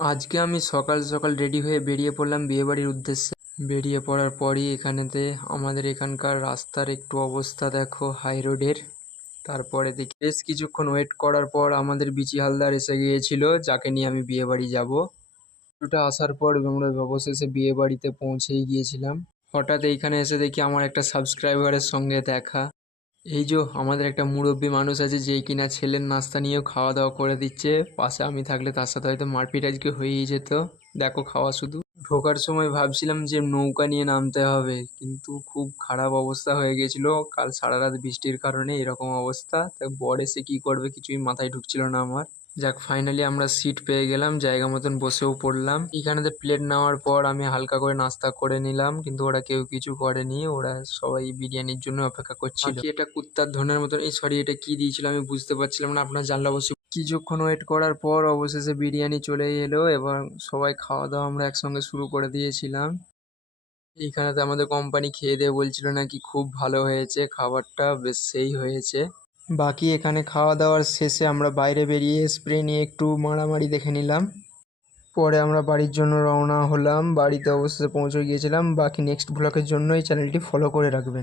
আজকে আমি সকাল সকাল রেডি হয়ে বেরিয়ে পড়লাম বিয়েবাড়ির উদ্দেশ্যে। বেরিয়ে পড়ার পরই এখানেতে আমাদের এখানকার রাস্তার একটু অবস্থা দেখো, হাই রোডের। তারপরে দেখি বেশ কিছুক্ষণ ওয়েট করার পর আমাদের বিচি হালদার এসে গিয়েছিল, যাকে নিয়ে আমি বিয়েবাড়ি যাব। ওটা আসার পর আমরা অবশেষে বিয়েবাড়িতে পৌঁছেই গিয়েছিলাম। হঠাৎ এইখানে এসে দেখি আমার একটা সাবস্ক্রাইবারের সঙ্গে দেখা। এই যে আমাদের একটা মুরব্বী মানুষ আছে, যেই কিনা ছেলের নাস্তা নিয়েও খাওয়া দাওয়া করে দিচ্ছে। পাশে আমি থাকলে তার সাথে হয়তো মারপিট আজকে হয়েই যেত। দেখো খাওয়া শুধু। ঢোকার সময় ভাবছিলাম যে নৌকা নিয়ে নামতে হবে, কিন্তু খুব খারাপ অবস্থা হয়ে গেছিলো। কাল সারা রাত বৃষ্টির কারণে এরকম অবস্থা। তাই বর এসে কী করবে কিছুই মাথায় ঢুকছিল না আমার। যাক, ফাইনালি আমরা সিট পেয়ে গেলাম, জায়গা মতন বসেও পড়লাম। এখানেতে প্লেট নেওয়ার পর আমি হালকা করে নাস্তা করে নিলাম, কিন্তু ওরা কেউ কিছু করেনি। ওরা সবাই বিরিয়ানির জন্য অপেক্ষা করছিল। বাকি এটা কুত্তার ধনের মতন, এই সরি, এটা কি দিয়েছিল আমি বুঝতে পারছিলাম না। আপনার জানলা অবশ্যই। কিছুক্ষণ ওয়েট করার পর অবশেষে বিরিয়ানি চলে এলো এবং সবাই খাওয়া দাওয়া আমরা একসঙ্গে শুরু করে দিয়েছিলাম। এইখানেতে আমাদের কোম্পানি খেয়ে দিয়ে বলছিল নাকি খুব ভালো হয়েছে খাবারটা, বেশ সেই হয়েছে। বাকি এখানে খাওয়া দাওয়ার শেষে আমরা বাইরে বেরিয়ে স্প্রে নিয়ে একটু মারামারি দেখে নিলাম। পরে আমরা বাড়ির জন্য রওনা হলাম। বাড়িতে অবশেষে পৌঁছে গিয়েছিলাম। বাকি নেক্সট ব্লগের জন্য এই চ্যানেলটি ফলো করে রাখবেন।